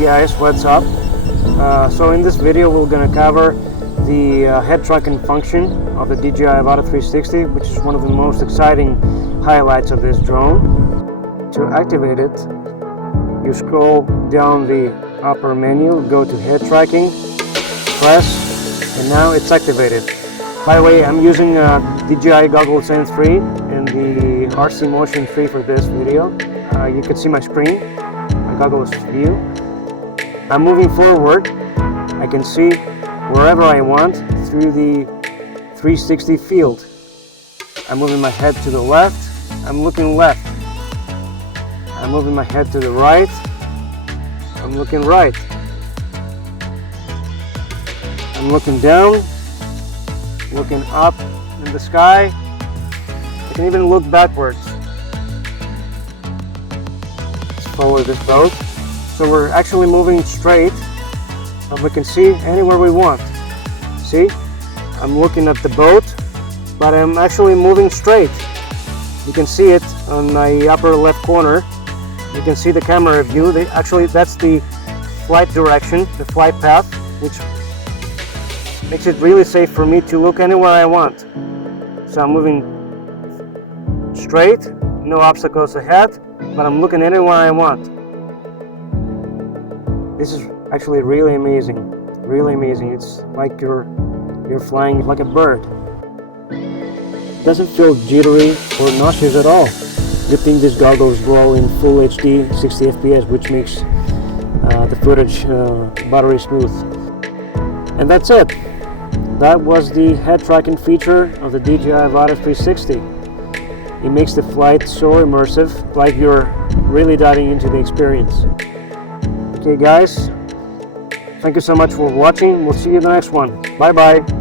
guys, what's up? So in this video we're gonna cover the head tracking function of the DJI Avata 360, which is one of the most exciting highlights of this drone. To activate it, you scroll down the upper menu, go to head tracking, press, and now it's activated. By the way, I'm using DJI goggles N3 and the RC Motion 3 for this video. You can see my screen, my goggles view. I'm moving forward. I can see wherever I want through the 360 field. I'm moving my head to the left. I'm looking left. I'm moving my head to the right. I'm looking right. I'm looking down, looking up in the sky. I can even look backwards. Let's follow this boat. So we're actually moving straight, and we can see anywhere we want. See? I'm looking at the boat, but I'm actually moving straight. You can see it on my upper left corner. You can see the camera view. Actually, that's the flight direction, the flight path, which makes it really safe for me to look anywhere I want. So I'm moving straight, no obstacles ahead, but I'm looking anywhere I want. This is actually really amazing, really amazing. It's like you're flying like a bird. It doesn't feel jittery or nauseous at all. Good thing these goggles roll in full HD 60 FPS, which makes the footage buttery smooth. And that's it. That was the head tracking feature of the DJI Avata 360. It makes the flight so immersive, like you're really diving into the experience. Okay guys, thank you so much for watching. We'll see you in the next one. Bye bye.